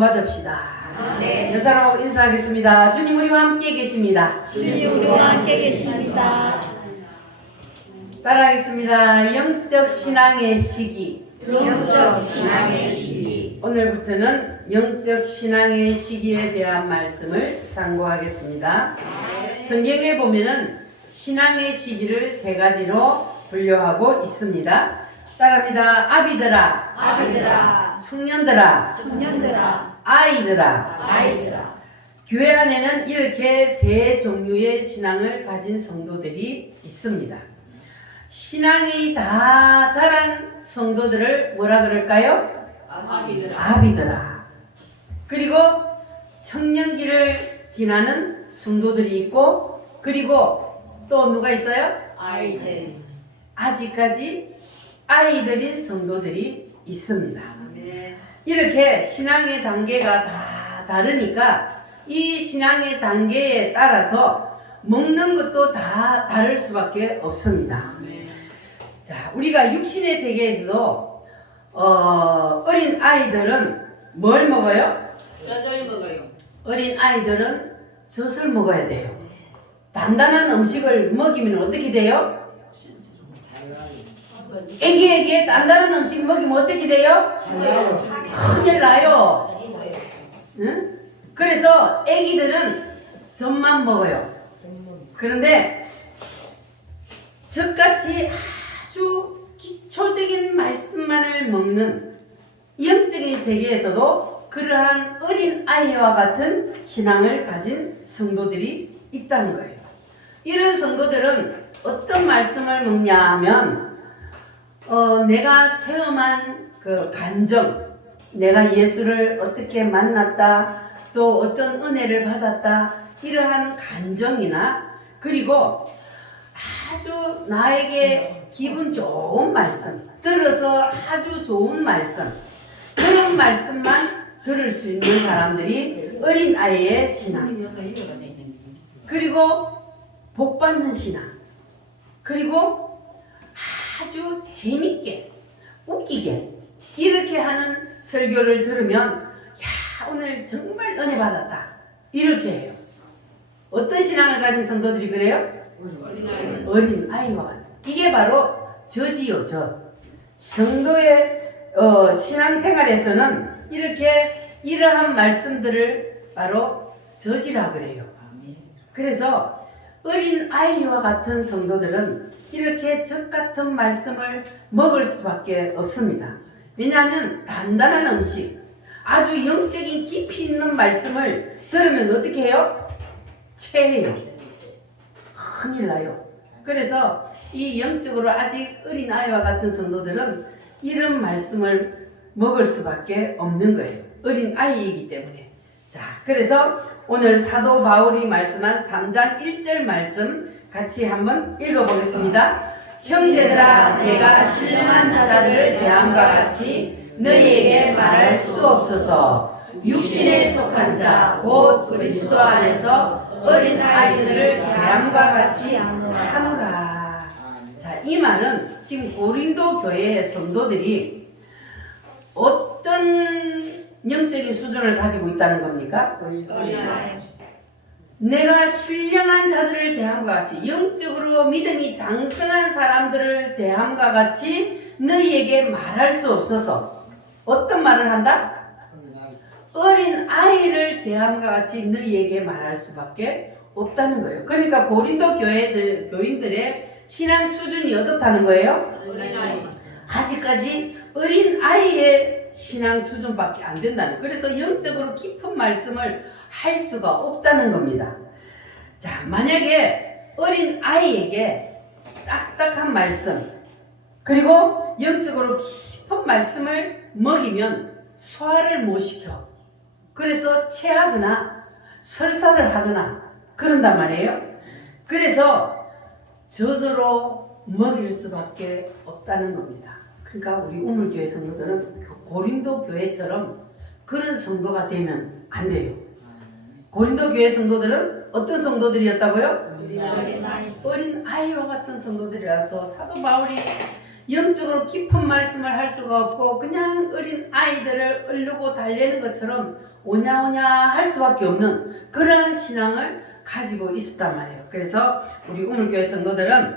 구원받읍시다. 네. 여사로 인사하겠습니다. 주님 우리와 함께 계십니다. 주님 우리와 함께 계십니다. 따라하겠습니다. 영적 신앙의 시기. 영적 신앙의 시기. 오늘부터는 영적 신앙의 시기에 대한 말씀을 상고하겠습니다. 성경에 보면은 신앙의 시기를 세 가지로 분류하고 있습니다. 따라합니다. 아비들아, 아비들아, 청년들아, 청년들아, 아이들아. 아이들아. 교회 안에는 이렇게 세 종류의 신앙을 가진 성도들이 있습니다. 신앙이 다 자란 성도들을 뭐라 그럴까요? 아비들아. 아비들아. 그리고 청년기를 지나는 성도들이 있고, 그리고 또 누가 있어요? 아이들. 아직까지 아이들인 성도들이 있습니다. 네. 이렇게 신앙의 단계가 다 다르니까 이 신앙의 단계에 따라서 먹는 것도 다 다를 수밖에 없습니다. 자, 우리가 육신의 세계에서도 어린 아이들은 뭘 먹어요? 젖을 먹어요. 어린 아이들은 젖을 먹어야 돼요. 단단한 음식을 먹이면 어떻게 돼요? 애기에게 단단한 음식 먹이면 어떻게 돼요? 큰일 나요. 응? 그래서 애기들은 젖만 먹어요. 그런데 젖같이 아주 기초적인 말씀만을 먹는 영적인 세계에서도 그러한 어린 아이와 같은 신앙을 가진 성도들이 있다는 거예요. 이런 성도들은 어떤 말씀을 먹냐 하면 내가 체험한 그 감정, 내가 예수를 어떻게 만났다, 또 어떤 은혜를 받았다, 이러한 감정이나, 그리고 아주 나에게 기분 좋은 말씀, 들어서 아주 좋은 말씀, 그런 말씀만 들을 수 있는 사람들이 어린 아이의 신앙, 그리고 복받는 신앙, 그리고 아주 재밌게 웃기게 이렇게 하는 설교를 들으면 야, 오늘 정말 은혜 받았다 이렇게 해요. 어떤 신앙을 가진 성도들이 그래요? 어린 아이와 같다. 이게 바로 저지요, 저. 성도의 신앙생활에서는 이렇게 이러한 말씀들을 바로 저지라 그래요. 그래서 어린 아이와 같은 성도들은 이렇게 젖 같은 말씀을 먹을 수밖에 없습니다. 왜냐하면 단단한 음식, 아주 영적인 깊이 있는 말씀을 들으면 어떻게 해요? 체해요. 큰일 나요. 그래서 이 영적으로 아직 어린 아이와 같은 성도들은 이런 말씀을 먹을 수밖에 없는 거예요. 어린 아이이기 때문에. 자, 그래서 오늘 사도 바울이 말씀한 3장 1절 말씀 같이 한번 읽어보겠습니다. 형제들아, 내가 신령한 자들을 대함과 같이 너희에게 말할 수 없어서 육신에 속한 자, 곧 그리스도 안에서 어린 아이들을 대함과 같이 하노라. 자, 이 말은 지금 고린도 교회의 성도들이 어떤 영적인 수준을 가지고 있다는 겁니까? 내가 신령한 자들을 대함과 같이, 영적으로 믿음이 장성한 사람들을 대함과 같이 너희에게 말할 수 없어서 어떤 말을 한다? 어린 아이를 대함과 같이 너희에게 말할 수밖에 없다는 거예요. 그러니까 고린도 교인들의 신앙 수준이 어떻다는 거예요? 아직까지 어린 아이의 신앙 수준밖에 안 된다는 거예요. 그래서 영적으로 깊은 말씀을 할 수가 없다는 겁니다. 자, 만약에 어린 아이에게 딱딱한 말씀, 그리고 영적으로 깊은 말씀을 먹이면 소화를 못 시켜. 그래서 체하거나 설사를 하거나 그런단 말이에요. 그래서 저절로 먹일 수밖에 없다는 겁니다. 그러니까 우리 우물교회 성도들은 고린도 교회처럼 그런 성도가 되면 안 돼요. 고린도 교회 성도들은 어떤 성도들이었다고요? 어린 아이와 같은 성도들이라서 사도 바울이 영적으로 깊은 말씀을 할 수가 없고 그냥 어린 아이들을 얼르고 달래는 것처럼 오냐오냐 할 수밖에 없는 그런 신앙을 가지고 있었단 말이에요. 그래서 우리 우물교회 성도들은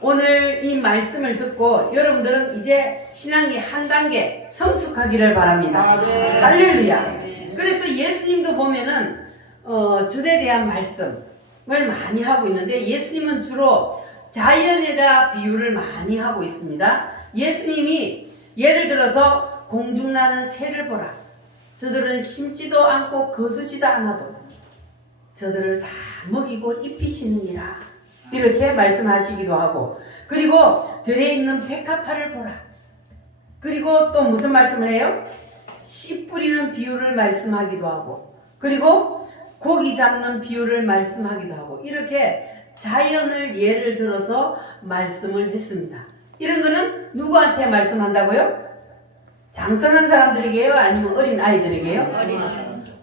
오늘 이 말씀을 듣고 여러분들은 이제 신앙이 한 단계 성숙하기를 바랍니다. 네. 할렐루야. 그래서 예수님도 보면은 주에 대한 말씀을 많이 하고 있는데 예수님은 주로 자연에다 비유를 많이 하고 있습니다. 예수님이 예를 들어서 공중 나는 새를 보라. 저들은 심지도 않고 거두지도 않아도 저들을 다 먹이고 입히시느니라. 이렇게 말씀하시기도 하고, 그리고 들에 있는 백합화를 보라. 그리고 또 무슨 말씀을 해요? 씨 뿌리는 비유를 말씀하기도 하고, 그리고 고기 잡는 비유를 말씀하기도 하고, 이렇게 자연을 예를 들어서 말씀을 했습니다. 이런 거는 누구한테 말씀한다고요? 장성한 사람들에게요? 아니면 어린 아이들에게요?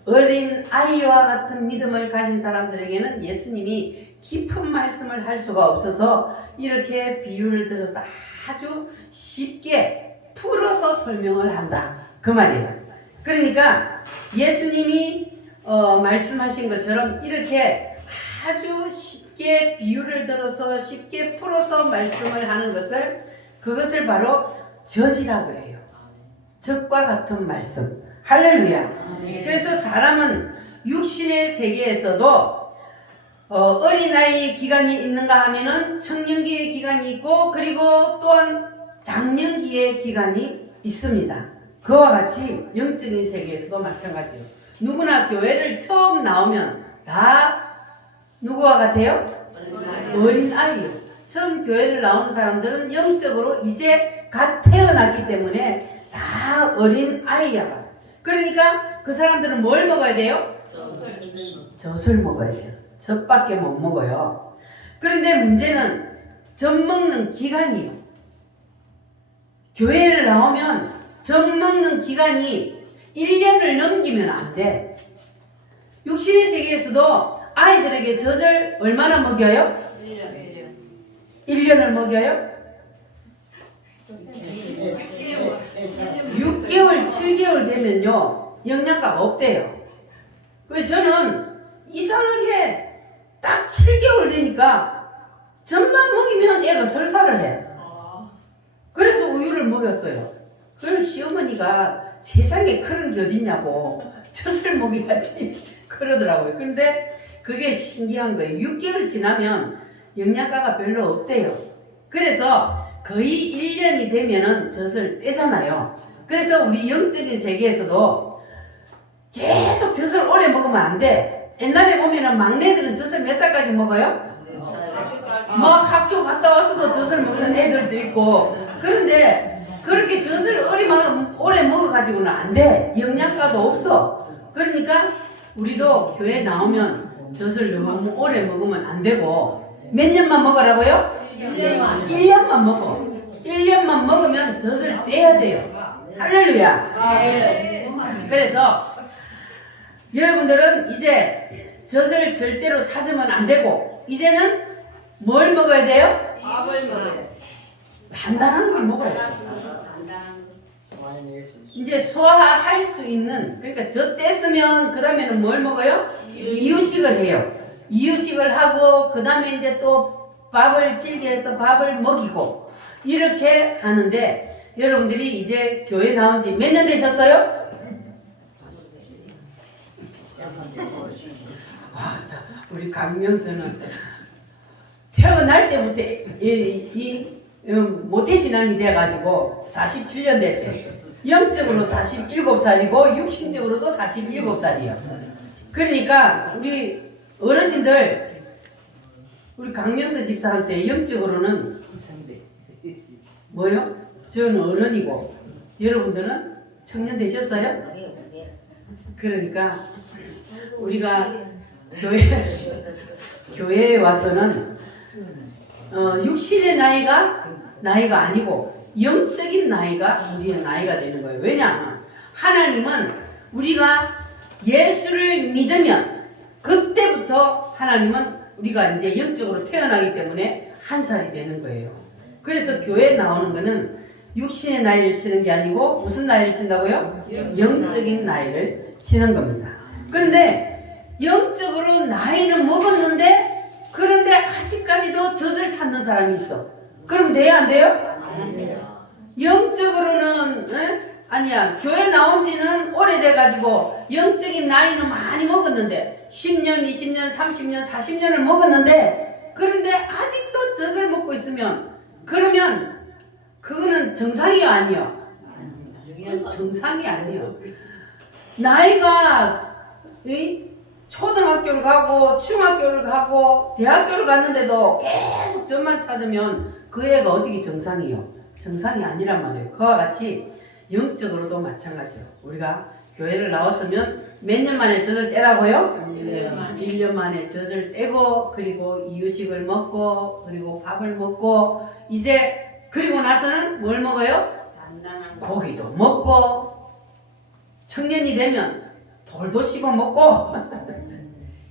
어린 아이와 같은 믿음을 가진 사람들에게는 예수님이 깊은 말씀을 할 수가 없어서 이렇게 비유를 들어서 아주 쉽게 풀어서 설명을 한다. 그 말이에요. 그러니까 예수님이 말씀하신 것처럼 이렇게 아주 쉽게 비유를 들어서 쉽게 풀어서 말씀을 하는 그것을 바로 젖이라 그래요. 젖과 같은 말씀. 할렐루야. 그래서 사람은 육신의 세계에서도 어린아이 기간이 있는가 하면은 청년기의 기간이 있고, 그리고 또한 장년기의 기간이 있습니다. 그와 같이 영적인 세계에서도 마찬가지예요. 누구나 교회를 처음 나오면 다 누구와 같아요? 어린아이요. 처음 교회를 나오는 사람들은 영적으로 이제 갓 태어났기 때문에 다 어린아이야. 그러니까 그 사람들은 뭘 먹어야 돼요? 젖을 먹어야 돼요. 젖밖에 못 먹어요. 그런데 문제는 젖 먹는 기간이에요. 교회를 나오면 젖 먹는 기간이 1년을 넘기면 안 돼. 육신의 세계에서도 아이들에게 젖을 얼마나 먹여요? 1년을 먹여요? 6개월, 7개월 되면요 영양가가 없대요. 왜 저는 이상하게 딱 7개월 되니까 젖만 먹이면 애가 설사를 해. 그래서 우유를 먹였어요. 그럼 시어머니가 세상에 그런 게 어딨냐고 젖을 먹여야지 그러더라고요. 그런데 그게 신기한 거예요. 6개월 지나면 영양가가 별로 없대요. 그래서 거의 1년이 되면은 젖을 떼잖아요. 그래서 우리 영적인 세계에서도 계속 젖을 오래 먹으면 안 돼. 옛날에 보면은 막내들은 젖을 몇 살까지 먹어요? 뭐 학교 갔다 와서도 젖을 먹는 애들도 있고. 그런데 그렇게 젖을 오래 먹어가지고는 안 돼. 영양가도 없어. 그러니까 우리도 교회 나오면 젖을 너무 오래 먹으면 안 되고, 몇 년만 먹으라고요? 1년만 먹어. 1년만 먹으면 젖을 떼야 돼요. 할렐루야. 그래서 여러분들은 이제 젖을 절대로 찾으면 안 되고, 이제는 뭘 먹어야 돼요? 밥을 먹어요. 단단한 걸 먹어야 돼요. 이제 소화할 수 있는, 그러니까 젖 뗐으면 그 다음에는 뭘 먹어요? 이유식을 해요. 이유식을 하고 그 다음에 이제 또 밥을 질게 해서 밥을 먹이고 이렇게 하는데, 여러분들이 이제 교회 나온 지 몇 년 되셨어요? 우리 강명수는 태어날 때부터 모태신앙이 돼가지고 47년 됐대. 영적으로 47살이고 육신적으로도 47살이에요. 그러니까 우리 어르신들, 우리 강명수 집사한테 영적으로는 뭐요? 저는 어른이고 여러분들은 청년 되셨어요? 그러니까 우리가 교회에 와서는 육신의 나이가 아니고 영적인 나이가 우리의 나이가 되는 거예요. 왜냐하면 하나님은 우리가 예수를 믿으면 그때부터 하나님은 우리가 이제 영적으로 태어나기 때문에 한 살이 되는 거예요. 그래서 교회에 나오는 거는 육신의 나이를 치는 게 아니고 무슨 나이를 친다고요? 영적인 나이를 치는 겁니다. 그런데 영적으로 나이는 먹었는데 그런데 아직까지도 젖을 찾는 사람이 있어. 그럼 돼요 안 돼요? 안 돼요. 영적으로는 아니야. 교회 나온 지는 오래돼가지고 영적인 나이는 많이 먹었는데 10년, 20년, 30년, 40년을 먹었는데 그런데 아직도 젖을 먹고 있으면 그러면 그거는 정상이요 아니요? 그건 정상이 아니요. 나이가 초등학교를 가고 중학교를 가고 대학교를 갔는데도 계속 젖만 찾으면 그 애가 어디게 정상이요? 정상이 아니란 말이에요. 그와 같이 영적으로도 마찬가지예요. 우리가 교회를 나왔으면 몇 년 만에 젖을 떼라고요? 1년 만에 젖을 떼고 그리고 이유식을 먹고 그리고 밥을 먹고 이제 그리고 나서는 뭘 먹어요? 단단한 고기도 먹고 청년이 되면 돌도 씹어 먹고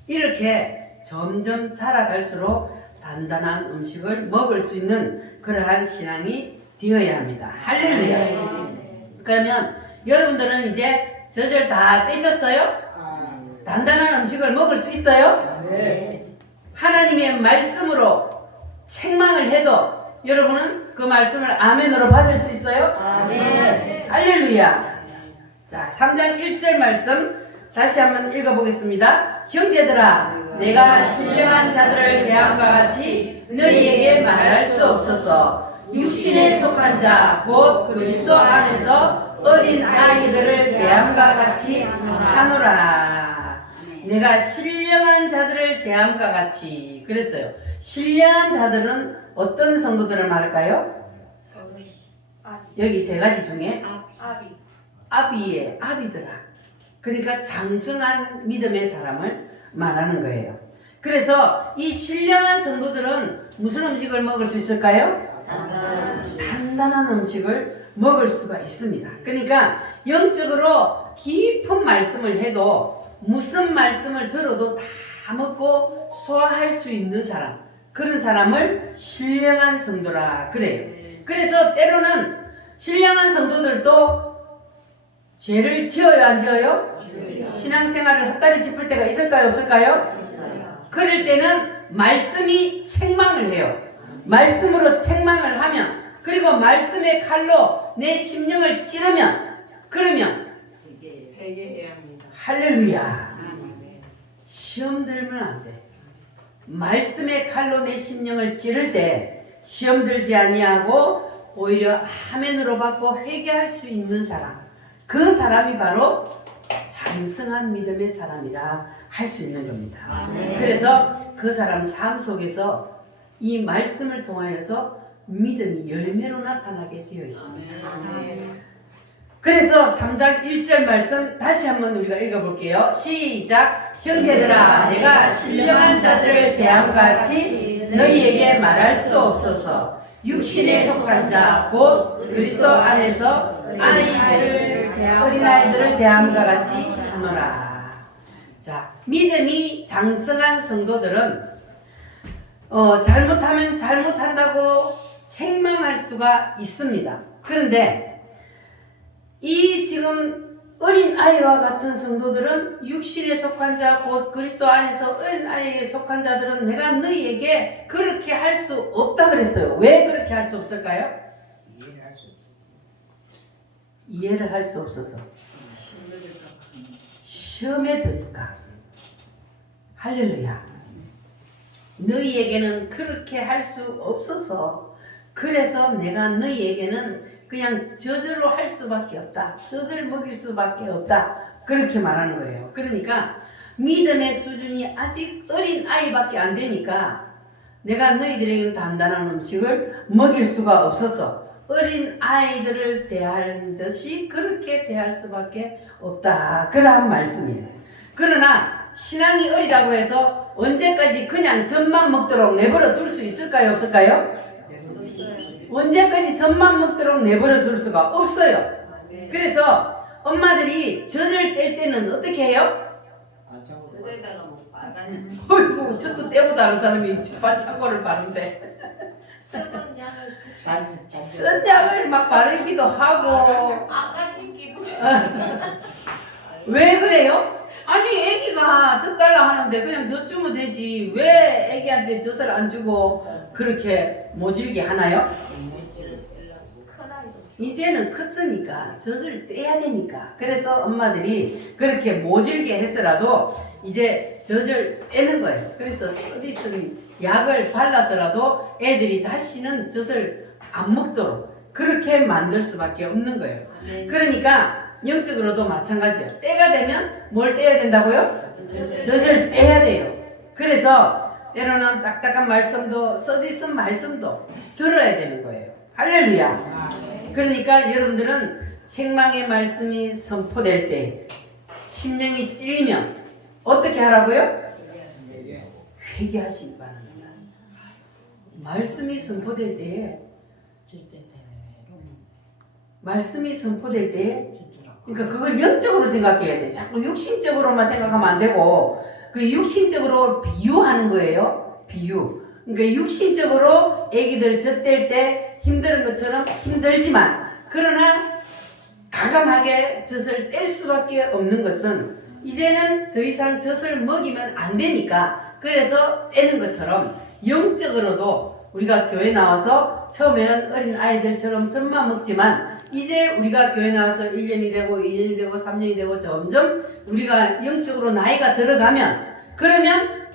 이렇게 점점 자라갈수록 단단한 음식을 먹을 수 있는 그러한 신앙이 되어야 합니다. 할렐루야. 그러면 여러분들은 이제 젖을 다 떼셨어요? 단단한 음식을 먹을 수 있어요? 하나님의 말씀으로 책망을 해도 여러분은 그 말씀을 아멘으로 받을 수 있어요? 할렐루야. 자, 3장 1절 말씀 다시 한번 읽어보겠습니다. 형제들아, 내가 신령한 자들을 대함과 같이 너희에게 말할 수 없어서 육신에 속한 자 곧 그리스도 안에서 어린 아이들을 대함과 같이 하노라. 내가 신령한 자들을 대함과 같이 그랬어요. 신령한 자들은 어떤 성도들을 말할까요? 여기 세 가지 중에 아비의 아비들아. 그러니까 장성한 믿음의 사람을 말하는 거예요. 그래서 이 신령한 성도들은 무슨 음식을 먹을 수 있을까요? 단단한 음식을 먹을 수가 있습니다. 그러니까 영적으로 깊은 말씀을 해도 무슨 말씀을 들어도 다 먹고 소화할 수 있는 사람, 그런 사람을 신령한 성도라 그래요. 그래서 때로는 신령한 성도들도 죄를 지어요 안 지어요? 신앙생활을 헛다리 짚을 때가 있을까요 없을까요? 그럴 때는 말씀이 책망을 해요. 말씀으로 책망을 하면 그리고 말씀의 칼로 내 심령을 찌르면 그러면 회개해야 합니다. 할렐루야. 시험 들면 안 돼. 말씀의 칼로 내 심령을 찌를 때 시험 들지 아니하고 오히려 아멘으로 받고 회개할 수 있는 사람, 그 사람이 바로 장성한 믿음의 사람이라 할 수 있는 겁니다. 그래서 그 사람 삶 속에서 이 말씀을 통하여서 믿음이 열매로 나타나게 되어 있습니다. 그래서 3장 1절 말씀 다시 한번 우리가 읽어볼게요. 시작. 형제들아, 내가 신령한 자들을 대함과 같이 너희에게 말할 수 없어서 육신에 속한 자 곧 그리스도 안에서 어린아이들을 대함과 같이 하노라. 자, 믿음이 장성한 성도들은 잘못하면 잘못한다고 책망할 수가 있습니다. 그런데 이 지금 어린 아이와 같은 성도들은 육신에 속한 자 곧 그리스도 안에서 어린 아이에 속한 자들은 내가 너희에게 그렇게 할 수 없다 그랬어요. 왜 그렇게 할 수 없을까요? 이해를 할 수 없어서. 시험에 드니까. 할렐루야. 너희에게는 그렇게 할 수 없어서 그래서 내가 너희에게는 그냥 저절로 할 수밖에 없다. 젖을 먹일 수밖에 없다. 그렇게 말하는 거예요. 그러니까 믿음의 수준이 아직 어린 아이밖에 안 되니까 내가 너희들에게는 단단한 음식을 먹일 수가 없어서 어린 아이들을 대하는 듯이 그렇게 대할 수밖에 없다. 그러한 말씀이에요. 그러나 신앙이 어리다고 해서 언제까지 그냥 젖만 먹도록 내버려 둘 수 있을까요? 없을까요? 언제까지 젖만 먹도록 내버려 둘 수가 없어요. 그래서 엄마들이 젖을 뗄 때는 어떻게 해요? 저에다가 뭐 빨간 어이구 젖도 떼보다 하는 사람이 반창고를 바른데 썩은 양을 쓴 약을 막 바르기도 하고. 아까 진기로 왜 그래요? 아니 애기가 젖달라 하는데 그냥 젖주면 되지 왜 애기한테 젖을 안 주고 그렇게 모질게 하나요? 큰 아이도 이제는 컸으니까 젖을 떼야 되니까 그래서 엄마들이 그렇게 모질게 했으라도 이제 젖을 떼는 거예요. 그래서 쓰디쓴 약을 발라서라도 애들이 다시는 젖을 안 먹도록 그렇게 만들 수밖에 없는 거예요. 그러니까 영적으로도 마찬가지예요. 때가 되면 뭘 떼야 된다고요? 젖을 떼야 돼요. 그래서 때로는 딱딱한 말씀도 쓰디쓴 말씀도 들어야 되는 거예요. 할렐루야. 그러니까 여러분들은 책망의 말씀이 선포될 때 심령이 찔리면 어떻게 하라고요? 회개하시기 바랍니다. 말씀이 선포될 때에 그러니까 그걸 영적으로 생각해야 돼. 자꾸 육신적으로만 생각하면 안 되고 그 육신적으로 비유하는 거예요. 비유. 그러니까 육신적으로 애기들 젖댈 때 힘든 것처럼 힘들지만 그러나 가감하게 젖을 뗄 수밖에 없는 것은 이제는 더 이상 젖을 먹이면 안 되니까 그래서 떼는 것처럼 영적으로도 우리가 교회 나와서 처음에는 어린 아이들처럼 젖만 먹지만 이제 우리가 교회 나와서 1년이 되고 2년이 되고 3년이 되고 점점 우리가 영적으로 나이가 들어가면 그러면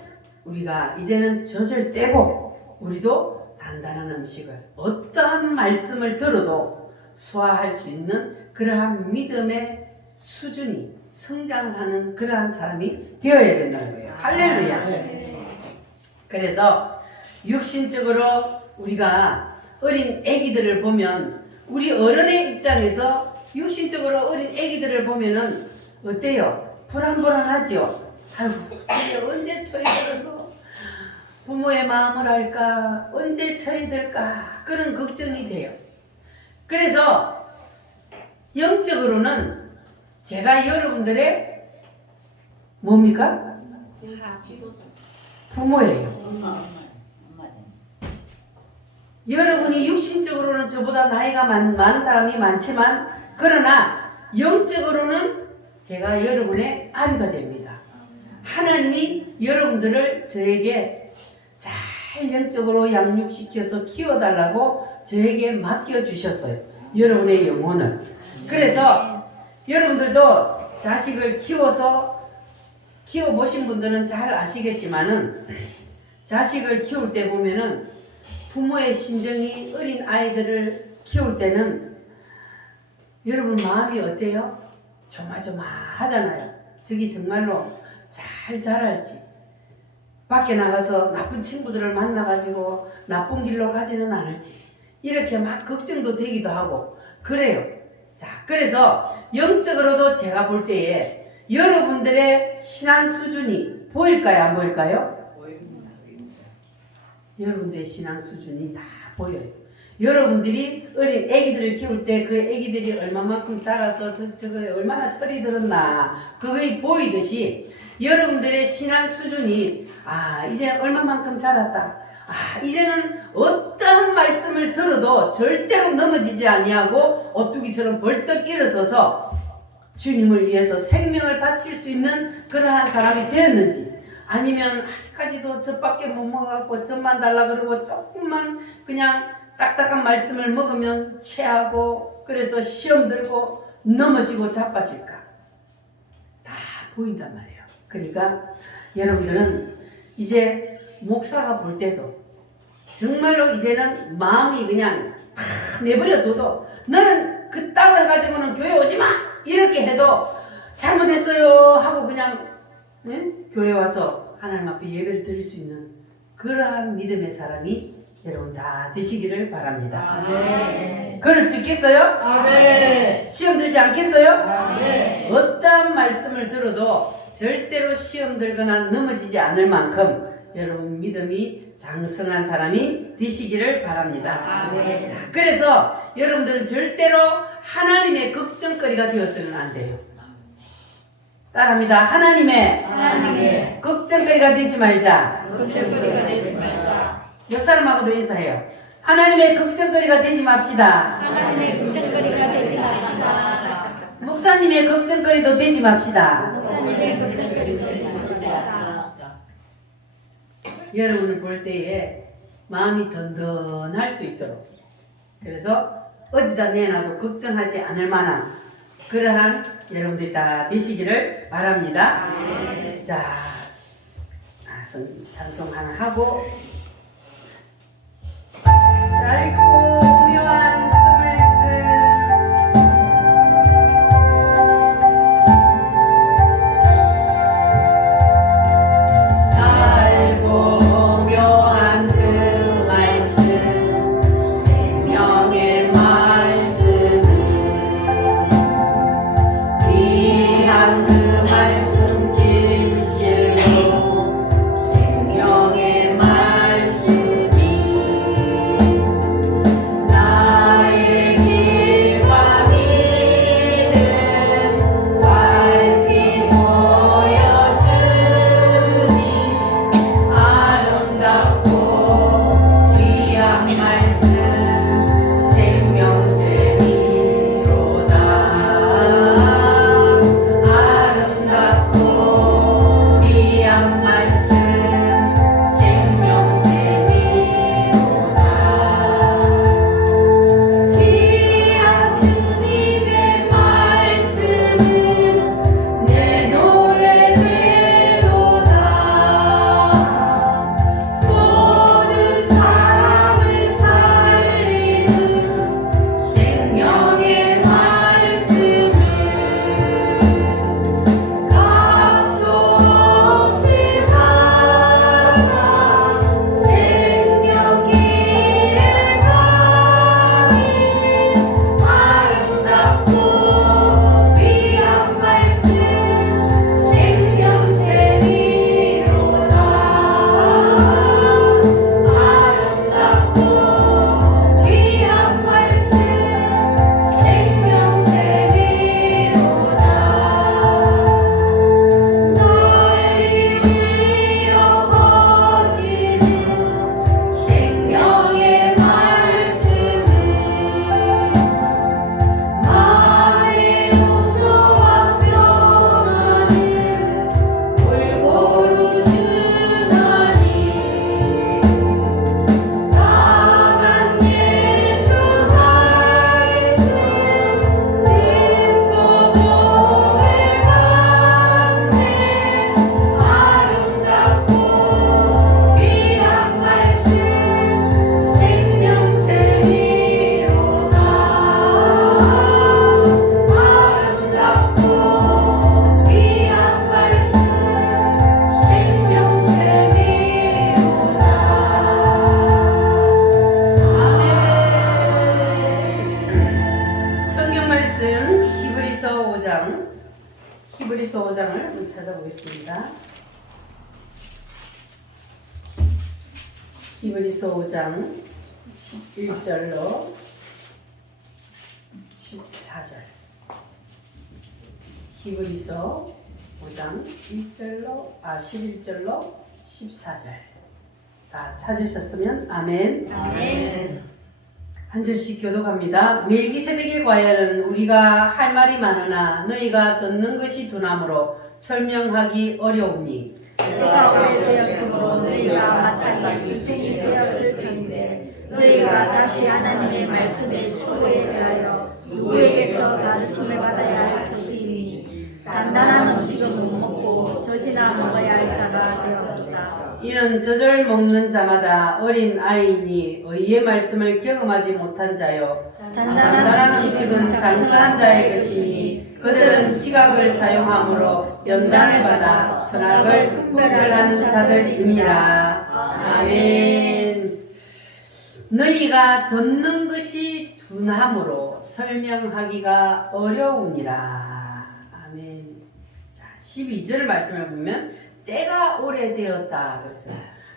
우리가 이제는 젖을 떼고 우리도 단단한 음식을 어떠한 말씀을 들어도 소화할 수 있는 그러한 믿음의 수준이 성장을 하는 그러한 사람이 되어야 된다는 거예요. 할렐루야. 그래서 육신적으로 우리가 어린 아기들을 보면 우리 어른의 입장에서 육신적으로 어린 아기들을 보면은 어때요? 불안불안하지요? 아이고 이게 언제 철이 들어서 부모의 마음을 알까? 언제 철이 들까? 그런 걱정이 돼요. 그래서 영적으로는 제가 여러분들의 뭡니까? 부모예요. 여러분이 육신적으로는 저보다 나이가 많은 사람이 많지만 그러나 영적으로는 제가 여러분의 아비가 됩니다. 하나님이 여러분들을 저에게 잘 영적으로 양육시켜서 키워달라고 저에게 맡겨주셨어요. 여러분의 영혼을. 그래서 여러분들도 자식을 키워보신 분들은 잘 아시겠지만은 자식을 키울 때 보면은 부모의 심정이 어린 아이들을 키울 때는 여러분 마음이 어때요? 조마조마하잖아요. 저기 정말로 잘 자랄지 밖에 나가서 나쁜 친구들을 만나가지고 나쁜 길로 가지는 않을지 이렇게 막 걱정도 되기도 하고 그래요. 자, 그래서 영적으로도 제가 볼 때에 여러분들의 신앙 수준이 보일까요? 안 보일까요? 여러분들의 신앙 수준이 다 보여요. 여러분들이 어린 애기들을 키울 때 그 애기들이 얼마만큼 자라서 저거 얼마나 철이 들었나 그게 보이듯이 여러분들의 신앙 수준이 이제 얼마만큼 자랐다. 이제는 어떠한 말씀을 들어도 절대로 넘어지지 아니하고 오뚜기처럼 벌떡 일어서서 주님을 위해서 생명을 바칠 수 있는 그러한 사람이 되었는지 아니면 아직까지도 젖밖에 못 먹어갖고 젖만 달라 그러고 조금만 그냥 딱딱한 말씀을 먹으면 체하고 그래서 시험 들고 넘어지고 자빠질까 다 보인단 말이에요. 그러니까 여러분들은 이제 목사가 볼 때도 정말로 이제는 마음이 그냥 다 내버려둬도 너는 그따로 해가지고는 교회 오지마 이렇게 해도 잘못했어요 하고 그냥 교회 와서 하나님 앞에 예배를 드릴 수 있는 그러한 믿음의 사람이 여러분 다 되시기를 바랍니다. 아멘. 그럴 수 있겠어요? 아멘. 시험 들지 않겠어요? 아멘. 어떠한 말씀을 들어도 절대로 시험 들거나 넘어지지 않을 만큼 여러분 믿음이 장성한 사람이 되시기를 바랍니다. 아멘. 자, 그래서 여러분들은 절대로 하나님의 걱정거리가 되어서는 안 돼요. 따라합니다. 하나님의 걱정거리가 되지 말자. 걱정거리가 되지 말자. 옆 사람하고도 인사해요. 하나님의 걱정거리가 되지 맙시다. 하나님의 걱정거리가 되지 맙시다. 목사님의 걱정거리도 되지 맙시다. 목사님의 걱정거리가 되지 맙시다. 여러분을 볼 때에 마음이 든든할 수 있도록, 그래서 어디다 내놔도 걱정하지 않을 만한 그러한 여러분들이 다 되시기를 바랍니다. 자, 찬송 하나 하고 짧고 묘한 그 말씀, 짧고 묘한 그 말씀, 생명의 말씀은 귀한 그 말씀 진실로 생명의 말씀이 나의 길과 믿음 밝히 보여주니 아름답고 귀한 말씀 생명샘이로다. 아름답고 귀한 말씀 생명샘이로다. 귀한 주님의 말씀은 내 노래 되도다. 모든 사람을 살리는 생명의 말씀은 값도 없이 받아 생명 길을 가니 아름답고 귀한 말씀 생명샘이로다. 아름답고 귀한 말씀 생명샘이로다. 널리 울려 퍼지는 생명의 말씀은 마음의 용서와 평안을 골고루 주나니 강한 예수 말씀 듣고 복을 받네. 아름답고 귀한 말씀 생명샘이로다. 아름답고 귀한 말씀 생명샘이로다. 아멘. 성경 말씀 히브리서 5장을 한번 찾아보겠습니다. 히브리서 5장 11절로 14절. 히브리서 5장 11절로 14절. 다 찾으셨으면 아멘. 아멘. 한 절씩 교독합니다. 멜기세덱의 과열은 우리가 할 말이 많으나 너희가 듣는 것이 두나무로 설명하기 어려우니 때가 오래되었으므로 너희가 마땅히 스승이 되었을 터인데 너희가 다시 하나님의 말씀의 초보에 대하여 누구에게서 가르침을 받아야 할 처지이니 단단한 음식은 못 먹고 젖이나 먹어야 할 자가 되었도다. 이는 젖을 먹는 자마다 어린 아이니 의의 말씀을 경험하지 못한 자요 단단한 음식은 장수한 자의 것이니 그들은 지각을 사용함으로 연단을 받아 선악을 분별하는 자들이니라. 아멘. 너희가 듣는 것이 두나무로 설명하기가 어려우니라. 아멘. 자, 12절 말씀을 보면 때가 오래되었다 그랬어요.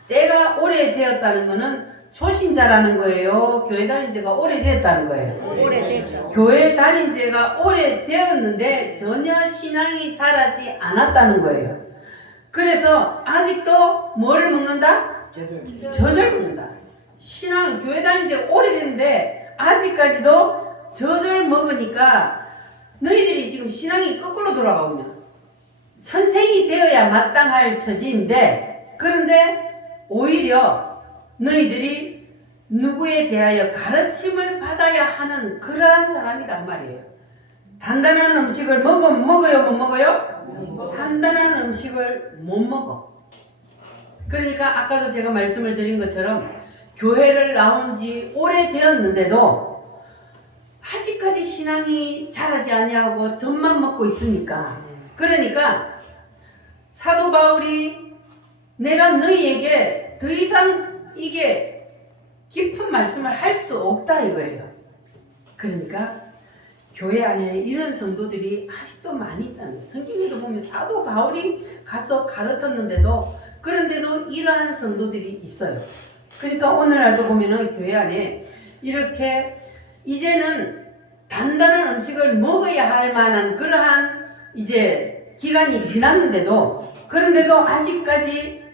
때가 오래되었다는 것은 초신자라는 거예요. 교회 다닌 지가 오래됐다는 거예요. 오래됐다. 교회 다닌 지가 오래되었는데 전혀 신앙이 자라지 않았다는 거예요. 그래서 아직도 뭐를 먹는다? 젖을 먹는다. 신앙 교회 다닌 지 오래됐는데 아직까지도 젖을 먹으니까 너희들이 지금 신앙이 거꾸로 돌아가오면 선생이 되어야 마땅할 처지인데 그런데 오히려 너희들이 누구에 대하여 가르침을 받아야 하는 그러한 사람이란 말이에요. 단단한 음식을 먹어요 못 먹어요? 단단한 음식을 못 먹어. 그러니까 아까도 제가 말씀을 드린 것처럼 교회를 나온 지 오래되었는데도 아직까지 신앙이 자라지 아니하고 젖만 먹고 있으니까 그러니까 사도 바울이 내가 너희에게 더 이상 이게 깊은 말씀을 할 수 없다 이거예요. 그러니까 교회 안에 이런 성도들이 아직도 많이 있다는 거예요. 성경에도 보면 사도 바울이 가서 가르쳤는데도 그런데도 이러한 성도들이 있어요. 그러니까 오늘날도 보면은 교회 안에 이렇게 이제는 단단한 음식을 먹어야 할 만한 그러한 이제 기간이 지났는데도 그런데도 아직까지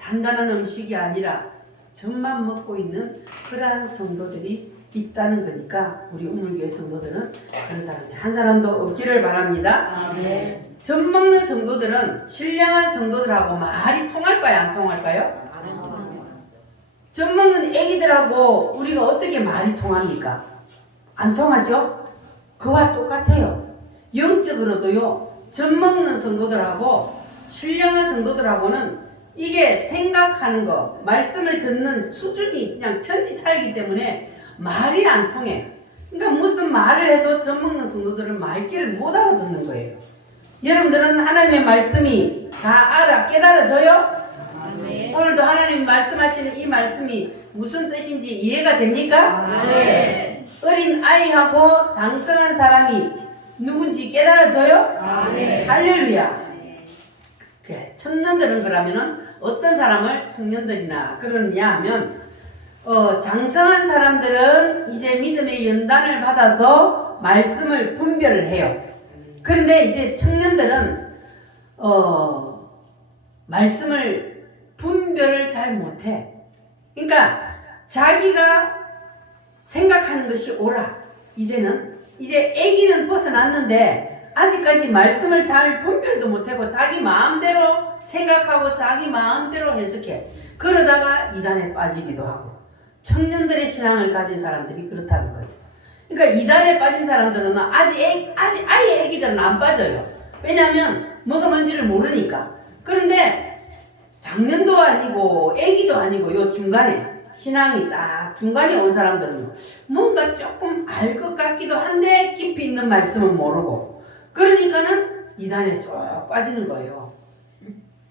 단단한 음식이 아니라 젖만 먹고 있는 그러한 성도들이 있다는 거니까 우리 우물교회 성도들은 그런 사람이 한 사람도 없기를 바랍니다. 젖 먹는 성도들은 신령한 성도들하고 말이 통할까요? 안 통할까요? 젖 먹는 애기들하고 우리가 어떻게 말이 통합니까? 안 통하죠? 그와 똑같아요. 영적으로도요. 젖 먹는 성도들하고 신령한 성도들하고는 이게 생각하는 거, 말씀을 듣는 수준이 그냥 천지 차이기 때문에 말이 안 통해. 그러니까 무슨 말을 해도 젖 먹는 성도들은 말귀를 못 알아듣는 거예요. 여러분들은 하나님의 말씀이 다 알아 깨달아져요? 네. 오늘도 하나님 말씀하시는 이 말씀이 무슨 뜻인지 이해가 됩니까? 네. 어린 아이하고 장성한 사람이 누군지 깨달아져요? 네. 할렐루야. 그래, 청년들은 그러면은 어떤 사람을 청년들이나 그러느냐 하면 장성한 사람들은 이제 믿음의 연단을 받아서 말씀을 분별을 해요. 그런데 이제 청년들은 말씀을 분별을 잘 못해. 그러니까 자기가 생각하는 것이 옳아. 이제는 이제 아기는 벗어났는데 아직까지 말씀을 잘 분별도 못하고 자기 마음대로 생각하고 자기 마음대로 해석해. 그러다가 이단에 빠지기도 하고. 청년들의 신앙을 가진 사람들이 그렇다는 거예요. 그러니까 이단에 빠진 사람들은 아예 애기들은 안 빠져요. 왜냐하면 뭐가 뭔지를 모르니까. 그런데 장년도 아니고 애기도 아니고 요 중간에 신앙이 딱 중간에 온 사람들은 뭔가 조금 알 것 같기도 한데 깊이 있는 말씀은 모르고 그러니까는 이단에 쏙 빠지는 거예요.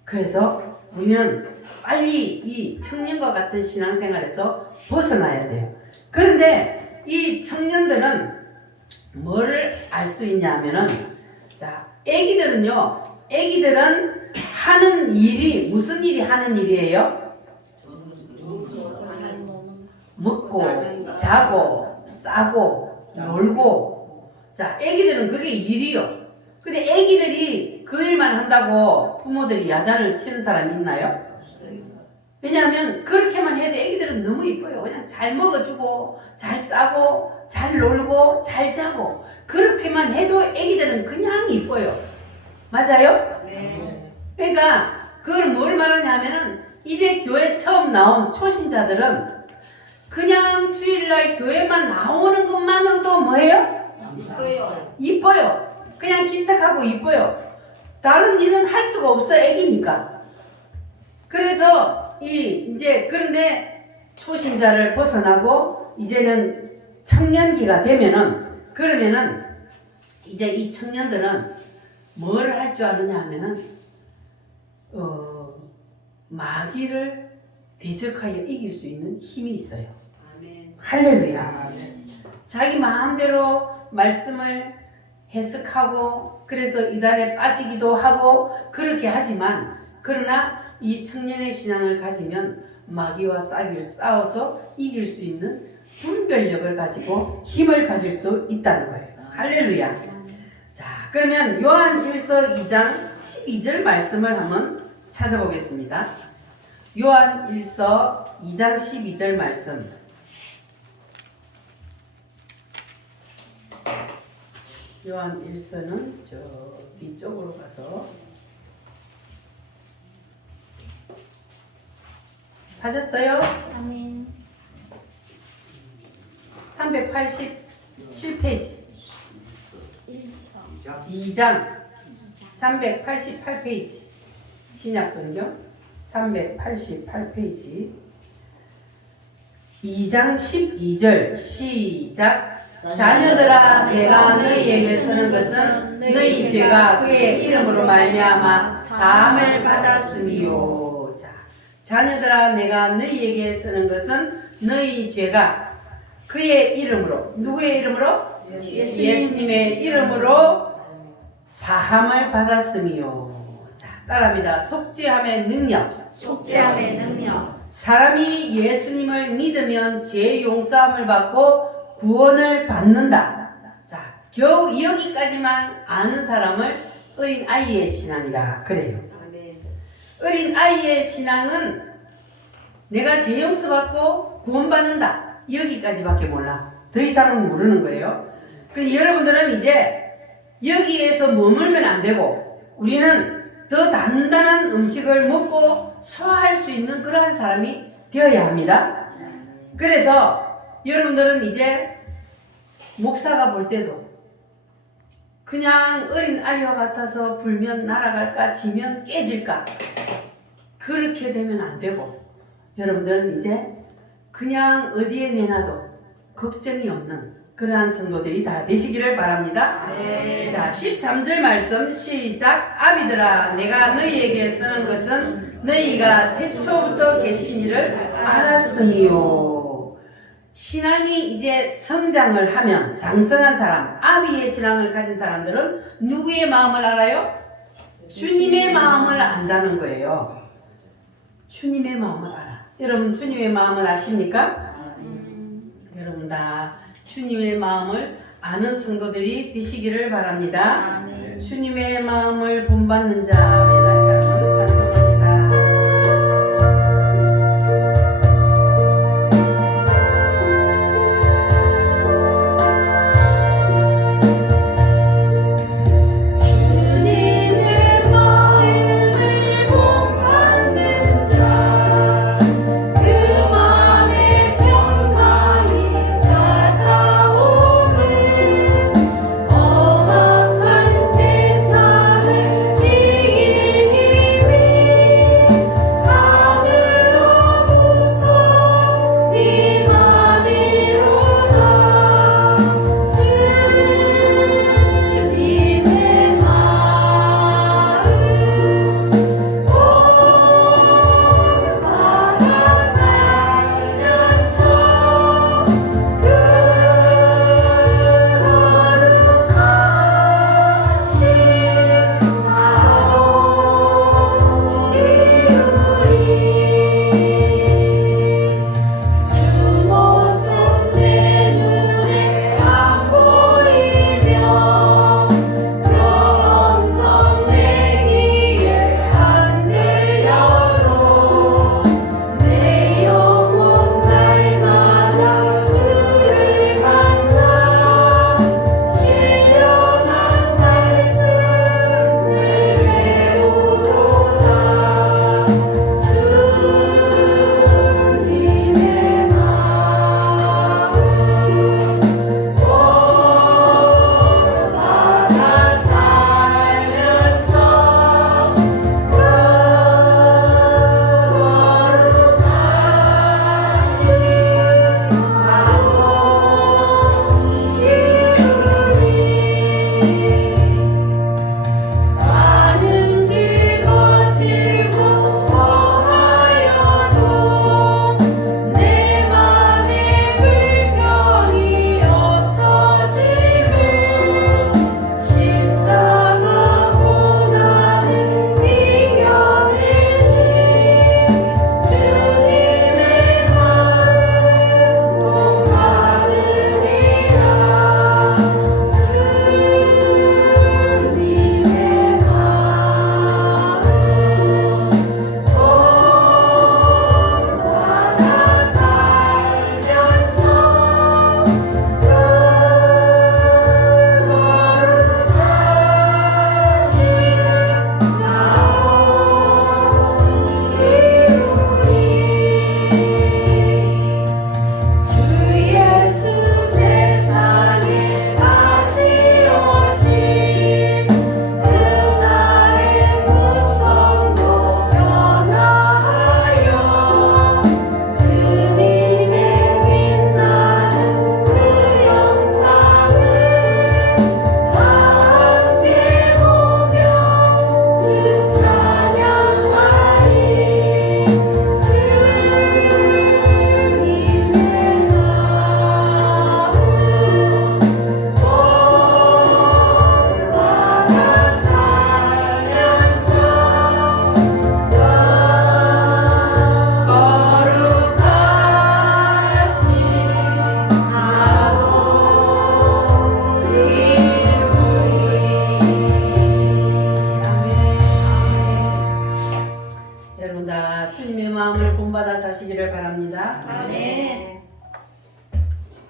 그래서 우리는 빨리 이 청년과 같은 신앙생활에서 벗어나야 돼요. 그런데 이 청년들은 뭐를 알 수 있냐 하면은 자, 애기들은 하는 일이 무슨 일이 하는 일이에요? 먹고 자고 싸고 놀고. 자, 애기들은 그게 일이요. 근데 애기들이 그 일만 한다고 부모들이 야단을 치는 사람이 있나요? 왜냐하면 그렇게만 해도 애기들은 너무 이뻐요. 그냥 잘 먹어주고 잘 싸고 잘 놀고 잘 자고 그렇게만 해도 애기들은 그냥 이뻐요. 맞아요? 네. 그러니까 그걸 뭘 말하냐면은 이제 교회 처음 나온 초신자들은 그냥 주일날 교회만 나오는 것만으로도 뭐예요? 이뻐요. 이뻐요. 그냥 기특하고 이뻐요. 다른 일은 할 수가 없어. 애기니까. 그래서 이제 그런데 초신자를 벗어나고 이제는 청년기가 되면은 그러면은 이제 이 청년들은 뭘 할 줄 아느냐 하면은 마귀를 대적하여 이길 수 있는 힘이 있어요. 할렐루야. 자기 마음대로 말씀을 해석하고 그래서 이단에 빠지기도 하고 그렇게 하지만 그러나 이 청년의 신앙을 가지면 마귀와 싸워서 이길 수 있는 분별력을 가지고 힘을 가질 수 있다는 거예요. 할렐루야. 자, 그러면 요한 1서 2장 12절 말씀을 한번 찾아보겠습니다. 요한 1서 2장 12절 말씀. 요한 1서는 저 뒤쪽으로 가서 하셨어요? 아멘. 387페이지 1서 2장 388페이지 신약성경 388페이지 2장 12절 시작. 자녀들아 내가 너희에게 쓰는 것은 너희 죄가 그의 이름으로 말미암아 사함을 받았음이요. 자, 자녀들아 내가 너희에게 쓰는 것은 너희 죄가 그의 이름으로, 누구의 이름으로? 예수님의 이름으로 사함을 받았음이요. 자, 따라합니다. 속죄함의 능력. 속죄함의 능력. 사람이 예수님을 믿으면 죄 용서함을 받고 구원을 받는다. 자, 겨우 여기까지만 아는 사람을 어린 아이의 신앙이라 그래요. 아멘. 어린 아이의 신앙은 내가 죄 용서 받고 구원받는다. 여기까지밖에 몰라. 더 이상은 모르는 거예요. 근데 여러분들은 이제 여기에서 머물면 안 되고 우리는 더 단단한 음식을 먹고 소화할 수 있는 그러한 사람이 되어야 합니다. 그래서 여러분들은 이제 목사가 볼 때도 그냥 어린 아이와 같아서 불면 날아갈까 지면 깨질까 그렇게 되면 안 되고 여러분들은 이제 그냥 어디에 내놔도 걱정이 없는 그러한 성도들이 다 되시기를 바랍니다. 네. 자, 13절 말씀 시작. 아비들아 내가 너희에게 쓰는 것은 너희가 태초부터 계신 이를 알았으니요. 신앙이 이제 성장을 하면 장성한 사람, 아비의 신앙을 가진 사람들은 누구의 마음을 알아요? 주님의 마음을 안다는 거예요. 주님의 마음을 알아. 여러분 주님의 마음을 아십니까? 여러분 다 주님의 마음을 아는 성도들이 되시기를 바랍니다. 아멘. 주님의 마음을 본받는 자 다시 한번 찬송합니다. 주님의 마음을 본받는 자, 그 마음에 평강이 찾아오는 험악한 세상을 이길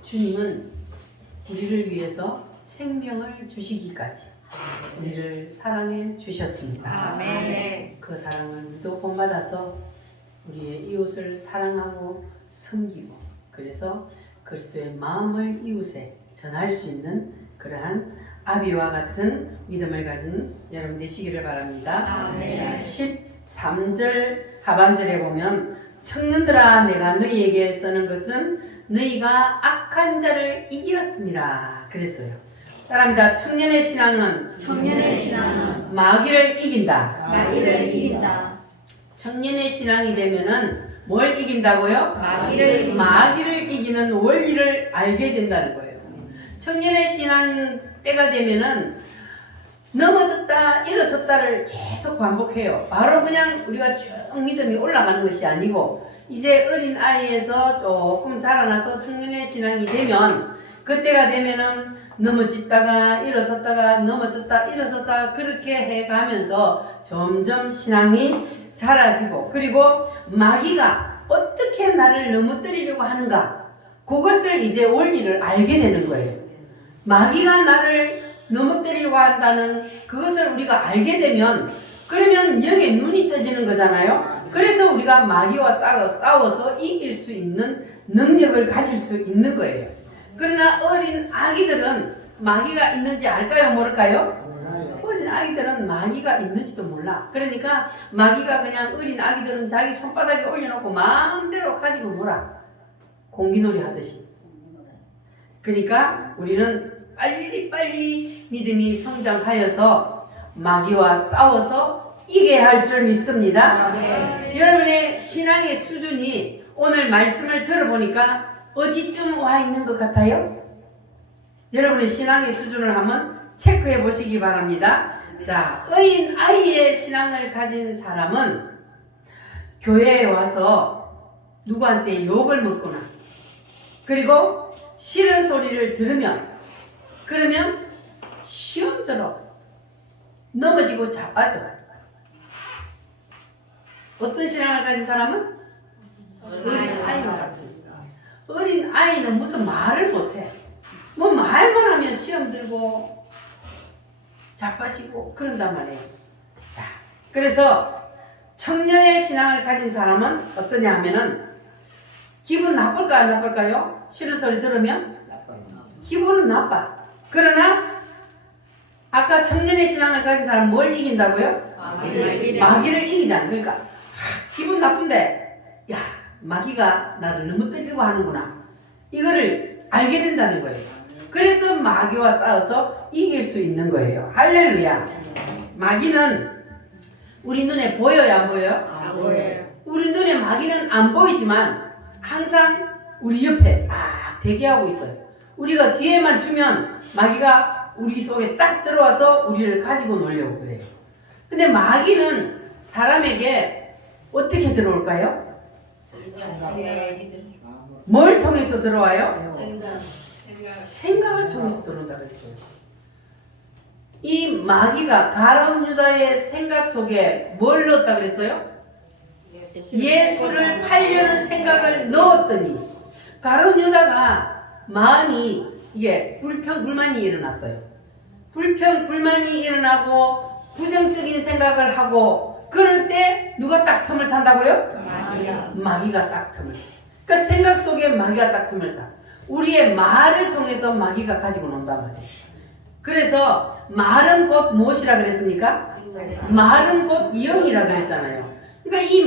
주님은 우리를 위해서 생명을 주시기까지 우리를 사랑해 주셨습니다. 아멘. 그 사랑을 우리도 본받아서 우리의 이웃을 사랑하고 섬기고 그래서 그리스도의 마음을 이웃에 전할 수 있는 그러한 아비와 같은 믿음을 가진 여러분 되시기를 바랍니다. 아멘. 13절 하반절에 보면 청년들아 내가 너희에게 쓰는 것은 너희가 악한 자를 이겼습니다. 그랬어요. 따라합니다. 청년의 신앙은 청년의 신앙은 마귀를 이긴다. 마귀를 이긴다. 청년의 신앙이 되면은 뭘 이긴다고요? 마귀를 이기는 원리를 알게 된다는 거예요. 청년의 신앙 때가 되면은 넘어졌다 일어섰다를 계속 반복해요. 바로 그냥 우리가 쭉 믿음이 올라가는 것이 아니고 이제 어린 아이에서 조금 자라나서 청년의 신앙이 되면 그때가 되면은 넘어졌다가 일어섰다가 넘어졌다 일어섰다가 그렇게 해가면서 점점 신앙이 자라지고 그리고 마귀가 어떻게 나를 넘어뜨리려고 하는가 그것을 이제 원리를 알게 되는 거예요. 마귀가 나를 넘어뜨리려고 한다는 그것을 우리가 알게 되면 그러면 여기에 눈이 떠지는 거잖아요. 그래서 우리가 마귀와 싸워서 이길 수 있는 능력을 가질 수 있는 거예요. 그러나 어린 아기들은 마귀가 있는지 알까요? 모를까요? 어린 아기들은 마귀가 있는지도 몰라. 그러니까 마귀가 그냥 어린 아기들은 자기 손바닥에 올려놓고 마음대로 가지고 놀아. 공기놀이 하듯이. 그러니까 우리는 빨리빨리 믿음이 성장하여서 마귀와 싸워서 이겨야 할 줄 믿습니다. 여러분의 신앙의 수준이 오늘 말씀을 들어보니까 어디쯤 와 있는 것 같아요? 여러분의 신앙의 수준을 한번 체크해 보시기 바랍니다. 자, 어린 아이의 신앙을 가진 사람은 교회에 와서 누구한테 욕을 먹거나 그리고 싫은 소리를 들으면 그러면 시험 들어 넘어지고 자빠져. 어떤 신앙을 가진 사람은? 어린 아이와 같은 사람. 어린 아이는 무슨 말을 못해. 뭐 말만 하면 시험 들고 자빠지고 그런단 말이에요. 자, 그래서 청년의 신앙을 가진 사람은 어떠냐 하면은 기분 나쁠까 안 나쁠까요? 싫은 소리 들으면? 기분은 나빠. 그러나 아까 청년의 신앙을 가진 사람은 뭘 이긴다고요? 마귀를 이기잖아. 그러니까 기분 나쁜데 야 마귀가 나를 넘어뜨리려고 하는구나. 이거를 알게 된다는 거예요. 그래서 마귀와 싸워서 이길 수 있는 거예요. 할렐루야. 마귀는 우리 눈에 보여요, 안 보여요? 안 보여요. 우리 눈에 마귀는 안 보이지만 항상 우리 옆에 딱 대기하고 있어요. 우리가 기회만 주면 마귀가 우리 속에 딱 들어와서 우리를 가지고 놀려고 그래요. 근데 마귀는 사람에게 어떻게 들어올까요? 뭘 통해서 들어와요? 생각을 통해서 들어온다 그랬어요. 이 마귀가 가룟 유다의 생각 속에 뭘 넣었다 그랬어요? 예수를 팔려는 생각을 넣었더니 가룟 유다가 마음이 이게 불평불만이 일어났어요. 불평불만이 일어나고 부정적인 생각을 하고 그럴 때 누가 딱 틈을 탄다고요? 마귀가 딱 틈을. 그러니까 생각 속에 마귀가 딱 틈을 타. 우리의 말을 통해서 마귀가 가지고 논단 말이에요. 그래서 말은 곧 무엇이라 그랬습니까? 말은 곧 영이라 그랬잖아요. 그러니까 이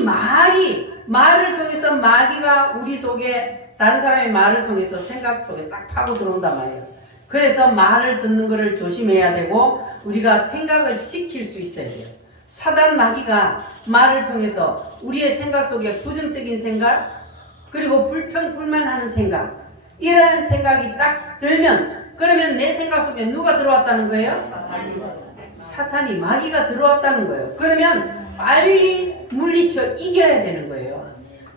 말을 통해서 마귀가 우리 속에 다른 사람의 말을 통해서 생각 속에 딱 파고 들어온단 말이에요. 그래서 말을 듣는 것을 조심해야 되고 우리가 생각을 지킬 수 있어야 돼요. 사단 마귀가 말을 통해서 우리의 생각 속에 부정적인 생각 그리고 불평불만하는 생각 이러한 생각이 딱 들면 그러면 내 생각 속에 누가 들어왔다는 거예요? 사탄이 마귀가 들어왔다는 거예요. 그러면 빨리 물리쳐 이겨야 되는 거예요.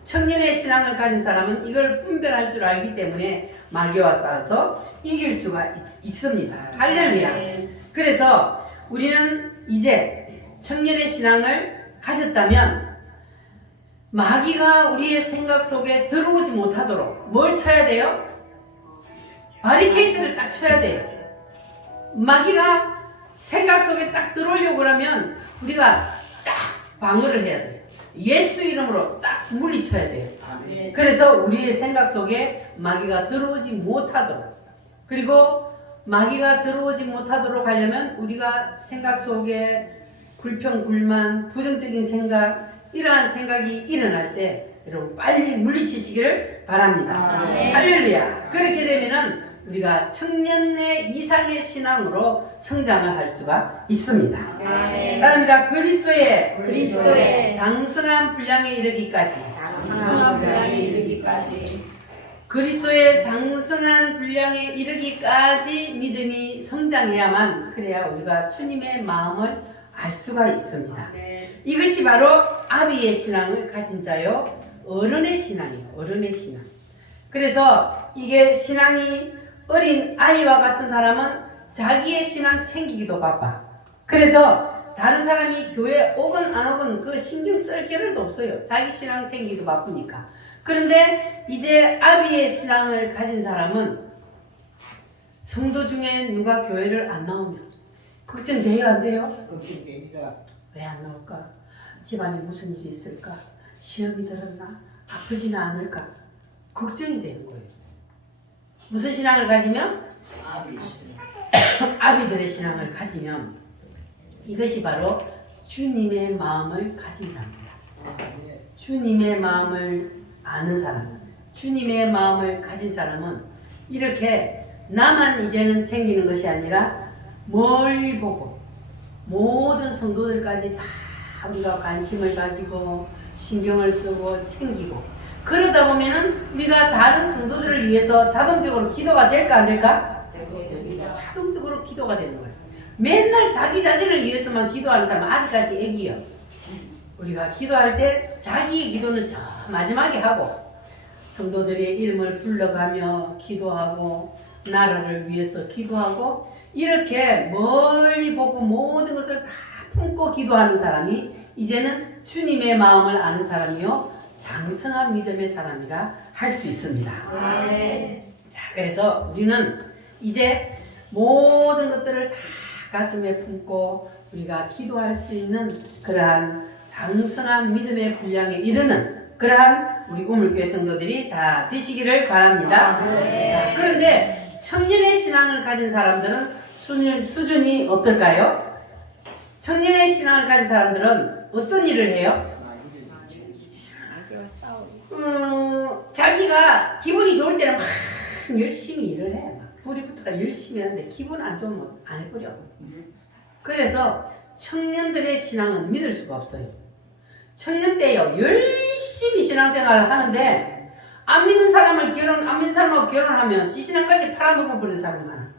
청년의 신앙을 가진 사람은 이걸 분별할 줄 알기 때문에 마귀와 싸워서 이길 수가 있습니다. 할렐루야. 그래서 우리는 이제 청년의 신앙을 가졌다면 마귀가 우리의 생각 속에 들어오지 못하도록 뭘 쳐야 돼요? 바리케이트를 딱 쳐야 돼요. 마귀가 생각 속에 딱 들어오려고 그러면 우리가 딱 방어를 해야 돼요. 예수 이름으로 딱 물리쳐야 돼요. 아멘. 그래서 우리의 생각 속에 마귀가 들어오지 못하도록, 그리고 마귀가 들어오지 못하도록 하려면 우리가 생각 속에 불평, 불만, 부정적인 생각, 이러한 생각이 일어날 때 여러분 빨리 물리치시기를 바랍니다. 아멘. 할렐루야. 그렇게 되면은 우리가 청년의 이상의 신앙으로 성장을 할 수가 있습니다. 아멘. 따릅니다. 그리스도의 그리스도의 장성한 분량에 이르기까지. 장성한 분량에 이르기까지. 그리스도의 장성한 분량에 이르기까지 믿음이 성장해야만, 그래야 우리가 주님의 마음을 알 수가 있습니다. 아멘. 이것이 바로 아비의 신앙을 가진 자요, 어른의 신앙이에요. 어른의 신앙. 그래서 이게 신앙이 어린 아이와 같은 사람은 자기의 신앙 챙기기도 바빠. 그래서 다른 사람이 교회 오건 안 오건 그 신경 쓸 겨를도 없어요. 자기 신앙 챙기기도 바쁘니까. 그런데 이제 아비의 신앙을 가진 사람은 성도 중에 누가 교회를 안 나오면 걱정돼요, 안 돼요? 걱정됩니다. 왜 안 나올까? 집안에 무슨 일이 있을까? 시험이 들었나? 아프지는 않을까? 걱정이 되는 거예요. 무슨 신앙을 가지면? 아비들의 신앙을 가지면 이것이 바로 주님의 마음을 가진 자입니다. 주님의 마음을 아는 사람, 주님의 마음을 가진 사람은 이렇게 나만 이제는 챙기는 것이 아니라 멀리 보고 모든 성도들까지 다 우리가 관심을 가지고 신경을 쓰고 챙기고, 그러다 보면은 우리가 다른 성도들을 위해서 자동적으로 기도가 될까 안 될까? 됩니다. 자동적으로 기도가 되는 거예요. 맨날 자기 자신을 위해서만 기도하는 사람은 아직까지 애기요. 우리가 기도할 때 자기의 기도는 저 마지막에 하고 성도들의 이름을 불러가며 기도하고 나라를 위해서 기도하고, 이렇게 멀리 보고 모든 것을 다 품고 기도하는 사람이 이제는 주님의 마음을 아는 사람이요, 장성한 믿음의 사람이라 할 수 있습니다. 아멘. 자, 그래서 우리는 이제 모든 것들을 다 가슴에 품고 우리가 기도할 수 있는 그러한 장성한 믿음의 분량에 이르는 그러한 우리 우물교회 성도들이 다 되시기를 바랍니다. 자, 그런데 청년의 신앙을 가진 사람들은 수준이 어떨까요? 청년의 신앙을 가진 사람들은 어떤 일을 해요? 자기가 기분이 좋을 때는 막 열심히 일을 해. 막 불이부터가 열심히 하는데 기분 안 좋으면 안 해버려. 그래서 청년들의 신앙은 믿을 수가 없어요. 청년 때요, 열심히 신앙생활을 하는데 안 믿는 사람하고 결혼하면 지 신앙까지 팔아먹어버리는 사람이 많아.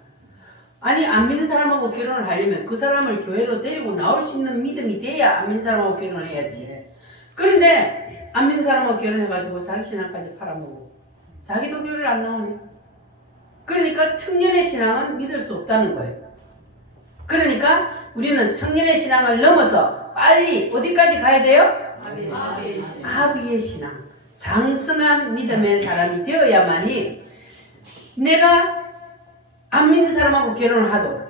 아니, 안 믿는 사람하고 결혼을 하려면 그 사람을 교회로 데리고 나올 수 있는 믿음이 돼야 안 믿는 사람하고 결혼을 해야지. 그런데 안 믿는 사람하고 결혼해가지고 자기 신앙까지 팔아먹고 자기도 교회를 안 나오네. 그러니까 청년의 신앙은 믿을 수 없다는 거예요. 그러니까 우리는 청년의 신앙을 넘어서 빨리 어디까지 가야 돼요? 아비의 신앙, 장성한 믿음의 사람이 되어야만이 내가 안 믿는 사람하고 결혼을 하도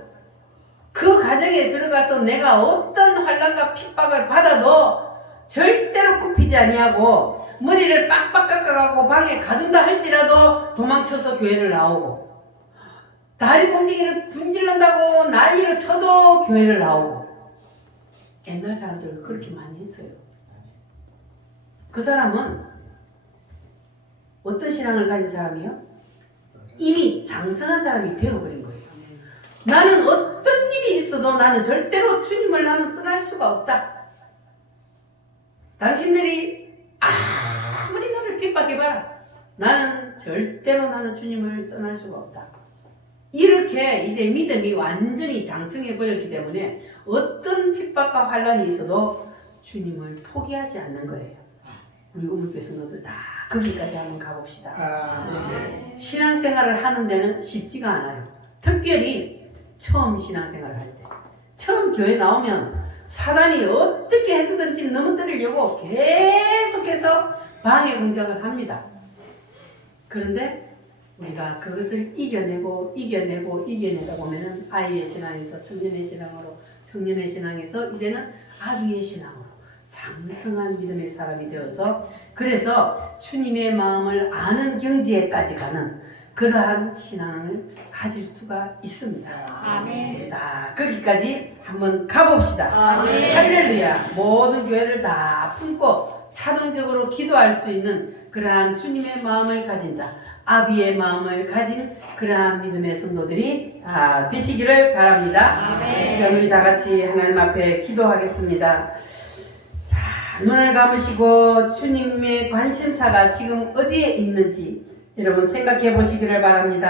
그 가정에 들어가서 내가 어떤 환난과 핍박을 받아도 절대로 굽히지 아니하고 머리를 빡빡 깎아가고 방에 가둔다 할지라도 도망쳐서 교회를 나오고, 다리 뽕기를 분질른다고 난리를 쳐도 교회를 나오고. 옛날 사람들은 그렇게 많이 했어요. 그 사람은 어떤 신앙을 가진 사람이요? 이미 장성한 사람이 되어버린 거예요. 나는 어떤 일이 있어도 나는 절대로 주님을 나는 떠날 수가 없다. 당신들이 아무리 나를 핍박해봐라, 나는 절대로 나는 주님을 떠날 수가 없다. 이렇게 이제 믿음이 완전히 장성해버렸기 때문에 어떤 핍박과 환난이 있어도 주님을 포기하지 않는 거예요. 우리 우물교회 성도들 다 거기까지 한번 가봅시다. 신앙생활을 하는 데는 쉽지가 않아요. 특별히 처음 신앙생활을 할 때, 처음 교회 나오면 사단이 어떻게 해서든지 넘어뜨리려고 계속해서 방해 공작을 합니다. 그런데 우리가 그것을 이겨내다 보면은 아이의 신앙에서 청년의 신앙으로, 청년의 신앙에서 이제는 아비의 신앙으로 장성한 믿음의 사람이 되어서, 그래서 주님의 마음을 아는 경지에까지 가는 그러한 신앙을 가질 수가 있습니다. 아멘. 다 거기까지 한번 가봅시다. 아멘. 할렐루야. 모든 교회를 다 품고 자동적으로 기도할 수 있는 그러한 주님의 마음을 가진 자, 아비의 마음을 가진 그러한 믿음의 성도들이 다 되시기를 바랍니다. 아멘. 자, 우리 다 같이 하나님 앞에 기도하겠습니다. 자, 눈을 감으시고 주님의 관심사가 지금 어디에 있는지 여러분 생각해 보시기를 바랍니다.